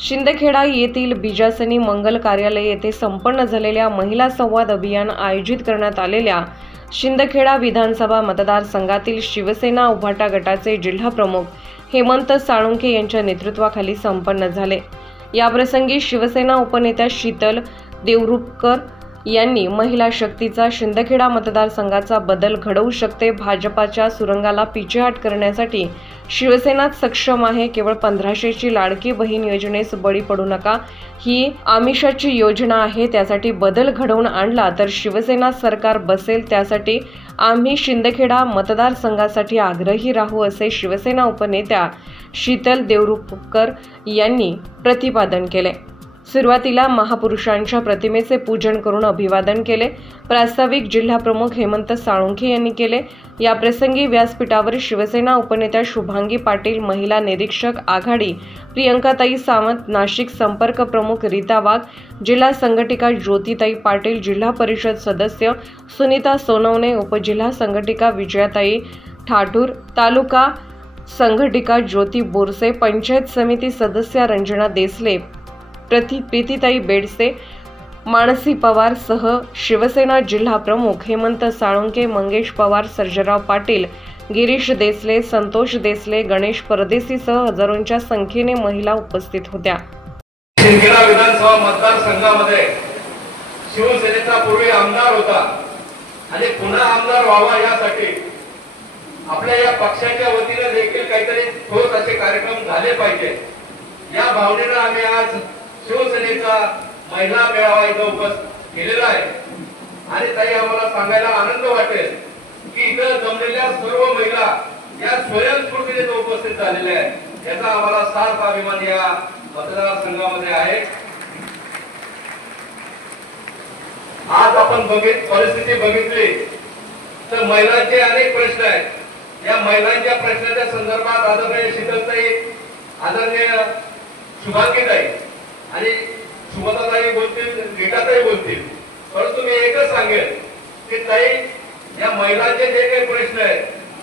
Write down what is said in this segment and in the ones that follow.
शिंदखेडा येथील बीजासनी मंगल कार्यालय येथे संपन्न झालेल्या महिला संवाद अभियान आयोजित करण्यात आलेल्या शिंदखेडा विधानसभा मतदारसंघातील शिवसेना उभाटा गटाचे जिल्हा प्रमुख हेमंत साळुंखे यांच्या नेतृत्वाखाली संपन्न झाले। याप्रसंगी शिवसेना उपनेत्या शीतल देवरुखकर यांनी महिला शक्तीचा शिंदखेडा मतदारसंघाचा बदल घडवू शकते, भाजपाच्या सुरंगाला पिछेहाट करण्यासाठी शिवसेना सक्षम आहे, केवळ 1500ची लाडकी बहीण योजनेस बळी पडू नका, ही आमिषाची योजना आहे, त्यासाठी बदल घडवून आणला तर शिवसेना सरकार बसेल, त्यासाठी आम्ही शिंदखेडा मतदारसंघासाठी आग्रही राहू, असे शिवसेना उपनेत्या शीतल देवरुखकर यांनी प्रतिपादन केले। सुरुवातीला महापुरुषांच्या प्रतिमेचे पूजन करून अभिवादन केले। प्रास्ताविक जिल्हा प्रमुख हेमंत साळुंखे यांनी केले। या प्रसंगी व्यासपीठावर शिवसेना उपनेत्या शुभांगी पाटील, महिला निरीक्षक आघाडी प्रियंकाताई सावंत, नाशिक संपर्क प्रमुख रीता वाघ, जिल्हा संघटिका ज्योतिताई पाटील, जिल्हा परिषद सदस्य सुनीता सोनवणे, उपजिल्हा संघटिका विजयाताई ठाकूर, तालुका संघटिका ज्योती बोरसे, पंचायत समिती सदस्य रंजना देसले, प्रीतीताई बेडसे, मानसी पवार सह शिवसेना जिल्हा प्रमुख हेमंत साळुंखे, मंगेश पवार, सर्जेराव पाटील, गिरीश देसले, संतोष देसले, गणेश परदेशीसह हजारोंच्या संख्येने महिला उपस्थित होत्या। शिंदखेडा विधानसभा मतदारसंघामध्ये शिवसेनेचा पूर्वी आमदार होता आणि पुन्हा आमदार व्हावा यासाठी आपल्या या पक्षाच्या वतीने देखील काहीतरी ठोस असे कार्यक्रम झाले पाहिजे या भावनेने आम्ही आज शिवसेनेचा महिला मेळावा इथं उपस्थित केलेला आहे। आणि ताई, आम्हाला सांगायला आनंद वाटेल की इथं जमलेल्या सर्व महिला या स्वयंस्फूर्तीने उपस्थित झालेल्या आहेत, याचा आम्हाला सार्थ अभिमान या मतदारसंघामध्ये आहे। आज आपण परिस्थिती बघितली तर महिलांचे अनेक प्रश्न आहेत। या महिलांच्या प्रश्नाच्या संदर्भात आदरणीय शीतलताई, आदरणीय शुभांगीताई आणि सुमताताई बोलतील, रीताताई बोलतील, परंतु मी एकच सांगेन की ताई, या महिलांचे जे काही प्रश्न आहेत,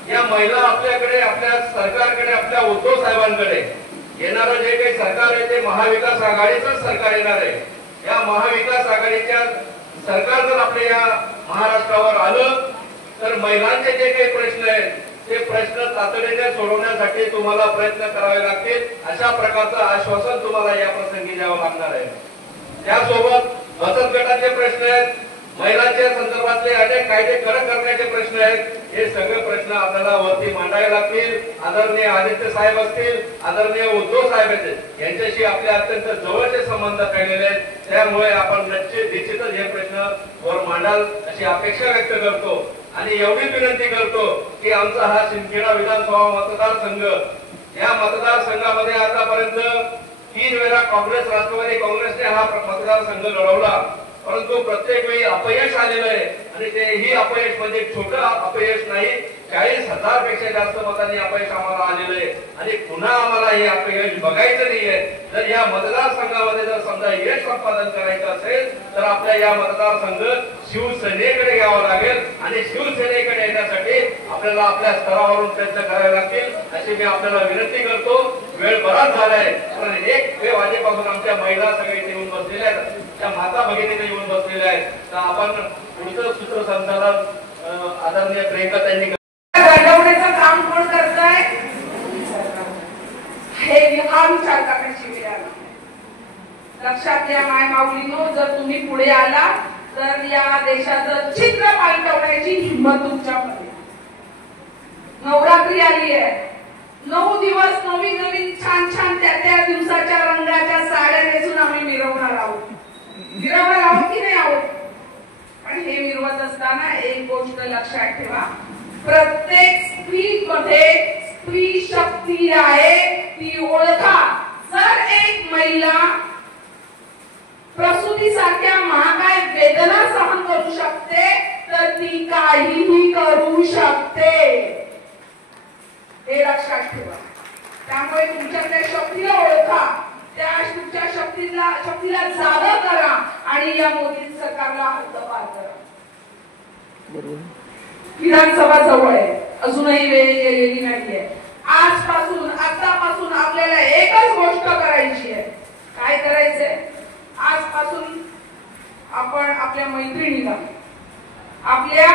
या महिला आपल्याकडे, आपल्या सरकारकडे, आपल्या उद्धव साहेबांकडे येणारं जे काही सरकार आहे ते महाविकास आघाडीचं सरकार येणार आहे। या महाविकास आघाडीच्या सरकार जर आपल्या या महाराष्ट्रावर आलं तर महिलांचे जे काही प्रश्न आहेत ते प्रश्न तातडीने सोडवण्यासाठी तुम्हाला प्रयत्न करावे लागतील, अशा प्रकारचं आश्वासन तुम्हाला या प्रसंगी द्यावं लागणार आहे। त्यासोबत बचत गटाचे प्रश्न आहेत, महिलांच्या संदर्भातले अनेक कायदे कडक करण्याचे प्रश्न आहेत, हे सगळे प्रश्न आपल्याला वरती मांडावे लागतील। आदरणीय आदित्य साहेब असतील, आदरणीय उद्धव साहेब आहेत, यांच्याशी आपले अत्यंत जवळचे संबंध राहिलेले आहेत, त्यामुळे आपण निश्चितच हे प्रश्न वर मांडाल अशी अपेक्षा व्यक्त करतो आणि एवढी विनंती करतो की आमचा हा शिंदखेडा विधानसभा मतदारसंघ, या मतदारसंघामध्ये आतापर्यंत 3 वेळा काँग्रेस, राष्ट्रवादी काँग्रेसने हा मतदारसंघ लढवला, परंतु प्रत्येक वेळी अपयश आलेलं आहे आणि ते ही अपयश म्हणजे छोटं अपयश नाही, 40,000 पेक्षा जास्त मतांनी अपयश आम्हाला आलेलं आहे आणि पुन्हा आम्हाला हे अपयश बघायचं नाहीये। जर या मतदारसंघामध्ये जर समजा यश संपादन करायचं असेल तर आपल्या या मतदारसंघ शिवसेनेकडे घ्यावा लागेल आणि शिवसेनेकडे येण्यासाठी आपल्याला आपल्या स्तरावरून प्रयत्न करावे लागतील अशी मी आपल्याला विनंती करतो। वेळ बराच झालाय, कारण 1 वाजेपासून आमच्या महिला सगळे येऊन बसलेल्या आहेत, त्या माता भगिनीने येऊन बसलेल्या आहेत, तर आपण पुढचं सूत्रसंचालन आदरणीय प्रियंकाताईंनी घडवण्याचं काम कोण करतंय हे हा विचार करण्याची वेळ आली। लक्षात घ्या माय माऊलीनो, जर तुम्ही पुढे आला तर या देशाचं चित्र पालटवण्याची हिंमत तुमच्यामध्ये। नवरात्री आली आहे, 9 दिवस नवीन नवीन छान छान त्या दिवसाच्या रंगाच्या साड्या नेसून आम्ही मिरवणार आहोत की नाही आहोत? पण हे मिरवत असताना एक गोष्ट लक्षात ठेवा, प्रत्येक स्त्रीमध्ये स्त्री शक्ती आहे, ती ओळखा। जर एक महिला प्रसूतीसारख्या महाकाय वेदना सहन करू शकते तर ती काहीही करू शकते, हे लक्षात ठेवा। त्यामुळे तुमच्यातल्या शक्तीला ओळखा, त्या तुमच्या शक्तीला जागा करा आणि या मोदी सरकारला हद्दपार करा। विधानसभा जवळ आहे, अजूनही वेळ गेलेली नाहीये। आजपासून, आतापासून आपल्याला एकच गोष्ट करायची आहे, काय करायचंय? आजपासून आपण आपल्या मैत्रिणीला, आपल्या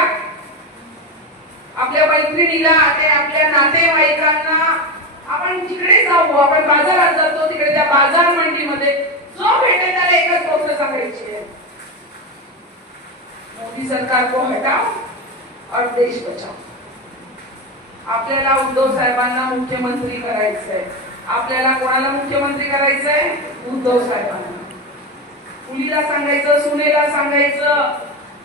मैत्रिणीला, आपल्या नातेवाईकांना आपण जिकडे जाऊ, आपण बाजारात जातो तिकडे त्या बाजार मंडीमध्ये जो भेटेल त्याला एकच गोष्ट सांगायची आहे, मोदी सरकार को हटाओ और देश बचाओ. आपल्याला उद्धव साहेबांना मुख्यमंत्री करायचंय. आपल्याला कोणाला मुख्यमंत्री करायचंय? उद्धव साहेबांना. मुलीला सांगायचं, सुनेला सांगायचं,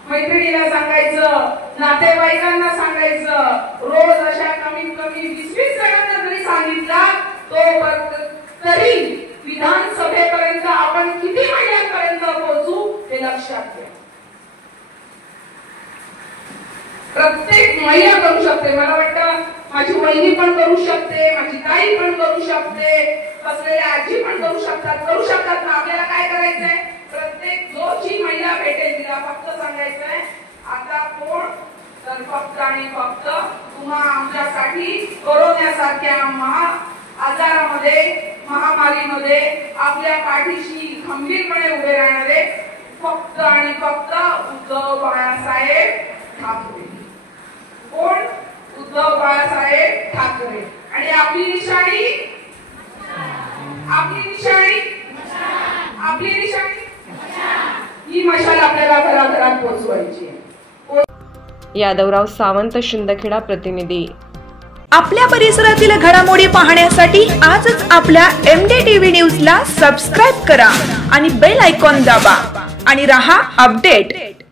मैत्रिणीला सांगायचं, नातेवाईकांना सांगायचं. रोज अशा कमीत कमी 20-20 जणांना जरी सांगितला तरी विधानसभेपर्यंत आपण किती महिन्यांपर्यंत पोहोचू हे लक्षात घ्या. प्रत्येक महिला करू शकते. मला वाटतं माझी वहिनी पण करू शकते, माझी ताई पण करू शकते, बसलेल्या आजी पण करू शकतात ना. आपल्याला काय करायचंय? प्रत्येक जी महिला भेटेल तिला फक्त सांगायचंय, आता कोण? तर फक्त आणि फक्त तुम्हा आमच्यासाठी कोरोनासारख्या आजारामध्ये, महामारीमध्ये आपल्या पाठीशी खंबीरपणे उभे राहणारे फक्त आणि फक्त उद्धव बाळासाहेब ठाकरे. कोण? उद्धव बाळासाहेब ठाकरे. आणि आपली निशाणी ही मशाल आपल्याला घराघरात पोहोचवायची आहे. यादवराव सावंत, शिंदखेडा प्रतिनिधी. आपल्या परिसरातील घडामोडी पाहण्यासाठी आजच आपल्या MDTV न्यूजला सबस्क्राईब करा आणि बेल आयकॉन दाबा आणि रहा अपडेट.